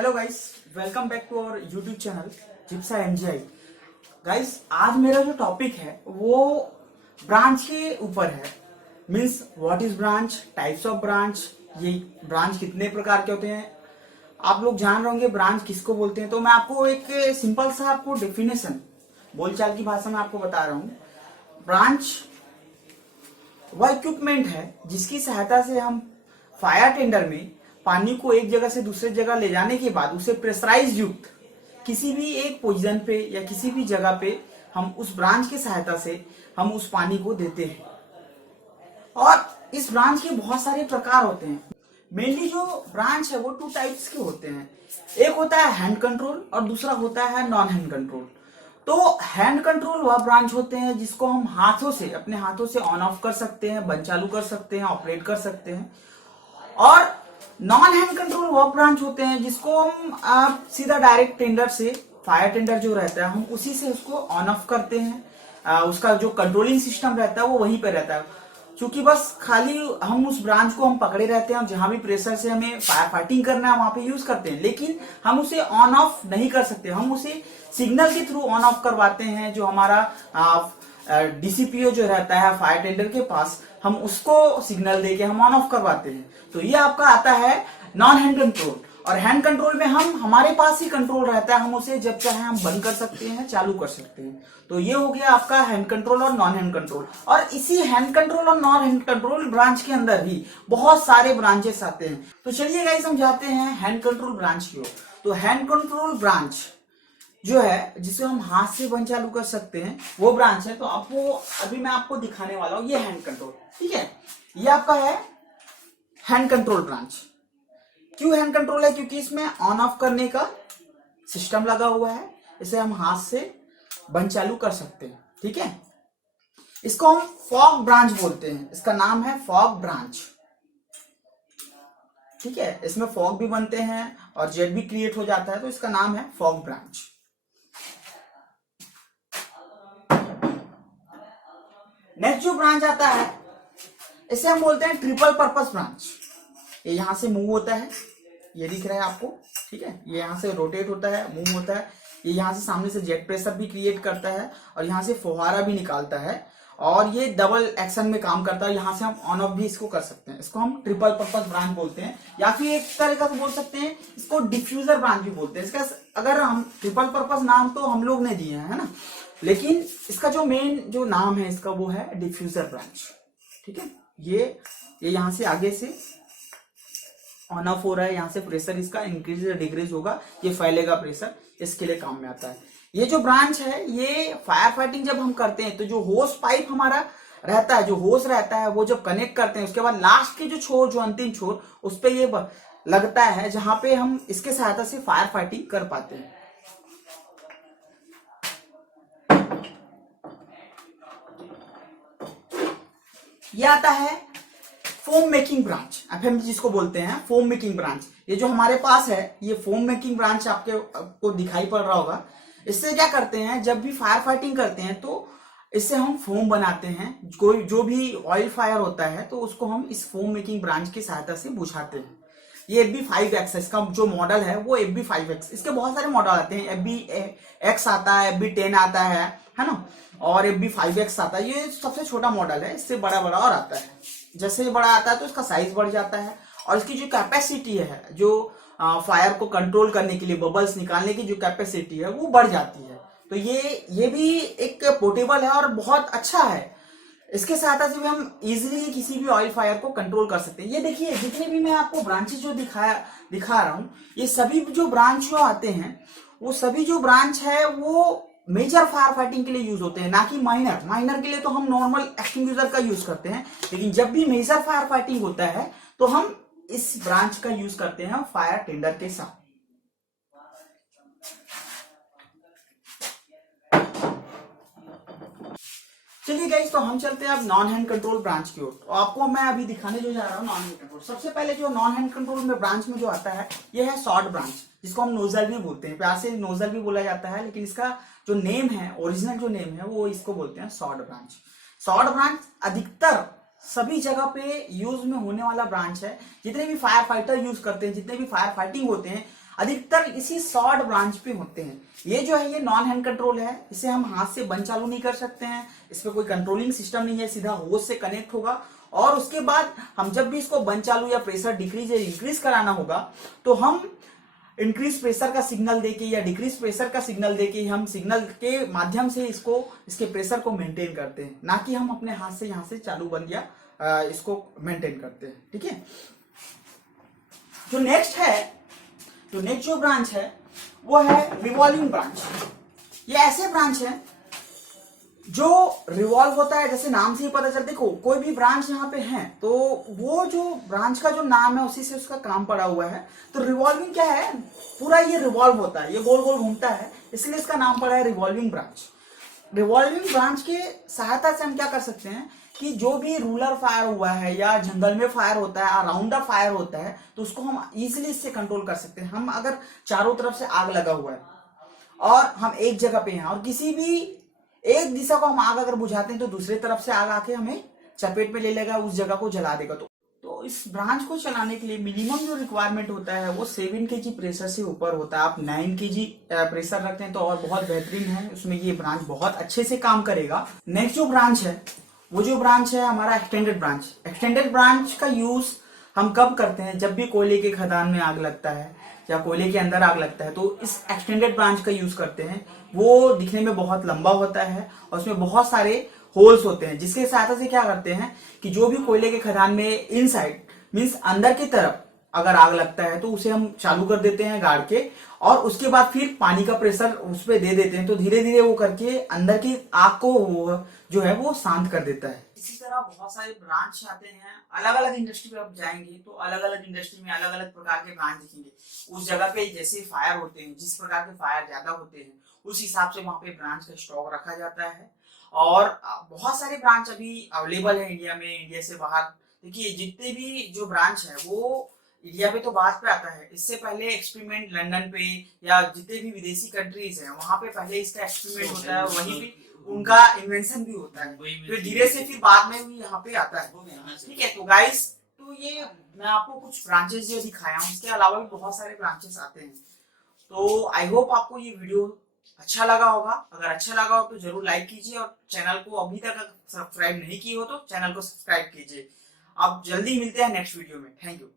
Hello guys, welcome back to our YouTube channel जिप्सा एनजीआई। Guys, आज मेरा जो टॉपिक है वो ब्रांच के ऊपर है। Means what is branch, types of branch, ये ब्रांच कितने प्रकार के होते हैं। आप लोग जान रहे होंगे ब्रांच किसको बोलते हैं, तो मैं आपको एक सिंपल सा आपको डेफिनेशन बोलचाल की भाषा में आपको बता रहा हूँ। ब्रांच वह इक्विपमेंट है जिसकी सहायता से हम फायर टेंडर में पानी को एक जगह से दूसरे जगह ले जाने के बाद उसे प्रेशराइज युक्त किसी भी एक पोजीशन पे या किसी भी जगह पे हम उस ब्रांच की सहायता से हम उस पानी को देते हैं। और इस ब्रांच के बहुत सारे प्रकार होते हैं। मेनली जो ब्रांच है वो टू टाइप्स के होते हैं। एक होता है हैंड कंट्रोल और दूसरा होता है नॉन हैंड कंट्रोल। तो हैंड कंट्रोल वह ब्रांच होते हैं जिसको हम हाथों से, अपने हाथों से ऑन ऑफ कर सकते हैं, बंद चालू कर सकते हैं, ऑपरेट कर सकते हैं। और नॉन हैंड कंट्रोल वह ब्रांच होते हैं जिसको हम सीधा डायरेक्ट टेंडर से, फायर टेंडर जो रहता है हम उसी से उसको ऑन ऑफ करते हैं। उसका जो कंट्रोलिंग सिस्टम रहता है वो वहीं पे रहता है। क्योंकि बस खाली हम उस ब्रांच को हम पकड़े रहते हैं, जहां भी प्रेशर से हमें फायर फाइटिंग करना है वहां पे यूज करते हैं, लेकिन हम उसे ऑन ऑफ नहीं कर सकते। हम उसे सिग्नल के थ्रू ऑन ऑफ करवाते हैं। जो हमारा डीसीपीओ जो रहता है फायर टेंडर के पास, हम उसको सिग्नल देके हम ऑन ऑफ करवाते हैं। तो ये आपका आता है नॉन हैंड कंट्रोल। और हैंड कंट्रोल में हमारे पास ही कंट्रोल रहता है, हम उसे जब चाहे हम बंद कर सकते हैं, चालू कर सकते हैं। तो ये हो गया आपका हैंड कंट्रोल और नॉन हैंड कंट्रोल। और इसी हैंड कंट्रोल और नॉन हैंड कंट्रोल ब्रांच के अंदर ही बहुत सारे ब्रांचेस आते हैं। तो चलिए गाइस, हम जाते हैं हैंड कंट्रोल ब्रांच की ओर। तो हैंड कंट्रोल ब्रांच जो है जिसे हम हाथ से बंद चालू कर सकते हैं वो ब्रांच है। तो आपको अभी मैं आपको दिखाने वाला हूं, ये हैंड कंट्रोल, ठीक है। ये आपका है हैंड कंट्रोल ब्रांच। क्यों हैंड कंट्रोल है? क्योंकि इसमें ऑन ऑफ करने का सिस्टम लगा हुआ है। इसे हम हाथ से बंद चालू कर सकते हैं, ठीक है। इसको हम फॉग ब्रांच बोलते हैं। इसका नाम है फॉग ब्रांच, ठीक है। इसमें फॉग भी बनते हैं और जेट भी क्रिएट हो जाता है, तो इसका नाम है फॉग ब्रांच। नेक्स्ट जो ब्रांच आता है इसे हम बोलते हैं ट्रिपल पर्पस ब्रांच। ये यहां से मूव होता है, ये दिख रहा है आपको, ठीक है। ये यहां से रोटेट होता है, मूव होता है। ये यहां से सामने से जेट प्रेशर भी क्रिएट करता है और यहां से फुहारा भी निकालता है। और ये डबल एक्शन में काम करता है। यहां से हम ऑन ऑफ भी इसको कर सकते हैं। इसको हम ट्रिपल पर्पस ब्रांच बोलते हैं, या फिर एक तरीका से बोल सकते हैं इसको डिफ्यूजर ब्रांच भी बोलते हैं। इसका अगर हम ट्रिपल पर्पस नाम तो हम लोग ने दिए है ना, लेकिन इसका जो मेन जो नाम है इसका वो है डिफ्यूजर ब्रांच, ठीक है। ये यहां से आगे से ऑन ऑफ हो रहा है, यहां से प्रेशर इसका इंक्रीज या डिक्रीज होगा, ये फैलेगा प्रेशर, इसके लिए काम में आता है। ये जो ब्रांच है ये फायर फाइटिंग जब हम करते हैं तो जो होस पाइप हमारा रहता है, जो होस रहता है, वो जब कनेक्ट करते हैं उसके बाद लास्ट के जो छोर, जो अंतिम छोर, उस पर ये लगता है, जहां पे हम इसके सहायता से फायर फाइटिंग कर पाते हैं। ये आता है फोम मेकिंग ब्रांच, एफएमबी जिसको बोलते हैं, फोम मेकिंग ब्रांच। ये जो हमारे पास है ये फोम मेकिंग ब्रांच आपको दिखाई पड़ रहा होगा। इससे क्या करते हैं, जब भी फायर फाइटिंग करते हैं तो इससे हम फोम बनाते हैं। कोई जो भी ऑयल फायर होता है तो उसको हम इस फोम मेकिंग ब्रांच की सहायता से बुझाते हैं। ये FB5X है, इसका जो मॉडल है वो FB5X। इसके बहुत सारे मॉडल आते हैं, FBX आता है, FB10 आता है ना, और FB5X आता है। ये सबसे छोटा मॉडल है, इससे बड़ा बड़ा और आता है। जैसे ये बड़ा आता है तो इसका साइज बढ़ जाता है और इसकी जो कैपेसिटी है, जो फायर को कंट्रोल करने के लिए, बबल्स निकालने की जो कैपेसिटी है वो बढ़ जाती है। तो ये भी एक पोर्टेबल है और बहुत अच्छा है। इसके सहायता से भी हम इजीली किसी भी ऑयल फायर को कंट्रोल कर सकते हैं। ये देखिए, जितने भी मैं आपको ब्रांचेस जो दिखा रहा हूं, ये सभी जो ब्रांच जो आते हैं वो सभी जो ब्रांच है वो मेजर फायर फाइटिंग के लिए यूज होते हैं, ना कि माइनर। माइनर के लिए तो हम नॉर्मल एक्सटिंग्विशर का यूज करते हैं, लेकिन जब भी मेजर फायर फाइटिंग होता है तो हम इस ब्रांच का यूज करते हैं फायर टेंडर के साथ। चलिए गाइस, तो हम चलते हैं अब नॉन हैंड कंट्रोल ब्रांच की ओर। तो आपको मैं अभी दिखाने जो जा रहा हूँ नॉन हैंड कंट्रोल। सबसे पहले जो नॉन हैंड कंट्रोल में ब्रांच में जो आता है ये है शॉर्ट ब्रांच, जिसको हम नोजल भी बोलते हैं। प्यार से नोजल भी बोला जाता है, लेकिन इसका जो नेम है, ओरिजिनल जो नेम है, वो इसको बोलते हैं शॉर्ट ब्रांच। शॉर्ट ब्रांच अधिकतर सभी जगह पे यूज में होने वाला ब्रांच है। जितने भी फायर फाइटर यूज करते हैं, जितने भी फायर फाइटिंग होते हैं, अधिकतर इसी शॉर्ट ब्रांच पे होते हैं। ये जो है ये नॉन हैंड कंट्रोल है, इसे हम हाथ से बंद चालू नहीं कर सकते हैं, इस पे कोई कंट्रोलिंग सिस्टम नहीं है, सीधा होज से कनेक्ट होगा। और उसके बाद हम जब भी इसको बंद चालू या प्रेशर डिक्रीज या इंक्रीज कराना होगा तो हम इंक्रीज प्रेशर का सिग्नल देके या डिक्रीज प्रेशर का सिग्नल देके हम सिग्नल के माध्यम से इसके प्रेशर को मेंटेन करते हैं, ना कि हम अपने हाथ से यहाँ से चालू बंद या इसको मेंटेन करते हैं। ठीक है, जो नेक्स्ट जो ब्रांच है वो है रिवॉल्विंग ब्रांच। ये ऐसे ब्रांच है जो रिवॉल्व होता है, जैसे नाम से ही पता चलता है। देखो कोई भी ब्रांच यहाँ पे है तो वो जो ब्रांच का जो नाम है उसी से उसका काम पड़ा हुआ है। तो रिवॉल्विंग क्या है, पूरा ये रिवॉल्व होता है, ये गोल गोल घूमता है, इसलिए इसका नाम पड़ा है रिवॉल्विंग ब्रांच। रिवॉल्विंग ब्रांच के सहायता से हम क्या कर सकते हैं कि जो भी रूलर फायर हुआ है या जंगल में फायर होता है, अराउंड द फायर होता है, तो उसको हम इजिली इससे कंट्रोल कर सकते हैं। हम अगर चारों तरफ से आग लगा हुआ है और हम एक जगह पे हैं और किसी भी एक दिशा को हम आग अगर बुझाते हैं तो दूसरी तरफ से आग आके हमें चपेट में ले लेगा, उस जगह को जला देगा। तो इस ब्रांच को चलाने के लिए मिनिमम जो रिक्वायरमेंट होता है वो 7 kg प्रेशर से ऊपर होता है। आप 9 kg प्रेशर रखते हैं तो और बहुत बेहतरीन है, उसमें ये ब्रांच बहुत अच्छे से काम करेगा। नेक्स्ट जो ब्रांच है वो जो ब्रांच है हमारा एक्सटेंडेड ब्रांच। एक्सटेंडेड ब्रांच का यूज हम कब करते हैं, जब भी कोयले के खदान में आग लगता है या कोयले के अंदर आग लगता है तो इस एक्सटेंडेड ब्रांच का यूज करते हैं। वो दिखने में बहुत लंबा होता है और उसमें बहुत सारे होल्स होते हैं, जिसके सहायता से क्या करते हैं कि जो भी कोयले के खदान में इनसाइड मींस अंदर की तरफ अगर आग लगता है तो उसे हम चालू कर देते हैं गाड़ के, और उसके बाद फिर पानी का प्रेशर उस पर दे देते हैं, तो धीरे धीरे वो करके अंदर की आग को जो है वो शांत कर देता है। इसी तरह बहुत सारे ब्रांच आते हैं, अलग अलग इंडस्ट्री में आप जाएंगे तो अलग अलग इंडस्ट्री में अलग अलग प्रकार के ब्रांच दिखेंगे। उस जगह पे जैसे फायर होते हैं, जिस प्रकार के फायर ज्यादा होते हैं उस हिसाब से वहां पे ब्रांच का स्टॉक रखा जाता है। और बहुत सारे ब्रांच अभी अवेलेबल है इंडिया में, इंडिया से बाहर। देखिए जितने भी जो ब्रांच है वो इंडिया पे तो बात पे आता है, इससे पहले एक्सपेरिमेंट लंदन पे या जितने भी विदेशी कंट्रीज हैं वहां पे पहले इसका एक्सपेरिमेंट होता है, वहीं पे उनका इन्वेंशन भी होता है, फिर धीरे से फिर बाद में भी यहाँ पे आता है। ठीक है, तो गाइस तो ये मैं आपको कुछ ब्रांचेस जो दिखाया हूँ, इसके अलावा भी बहुत सारे ब्रांचेस आते हैं। तो आई होप आपको ये वीडियो अच्छा लगा होगा। अगर अच्छा लगा हो तो जरूर लाइक कीजिए और चैनल को अभी तक सब्सक्राइब नहीं किए हो तो चैनल को सब्सक्राइब कीजिए। अब जल्दी मिलते हैं नेक्स्ट वीडियो में। Thank you.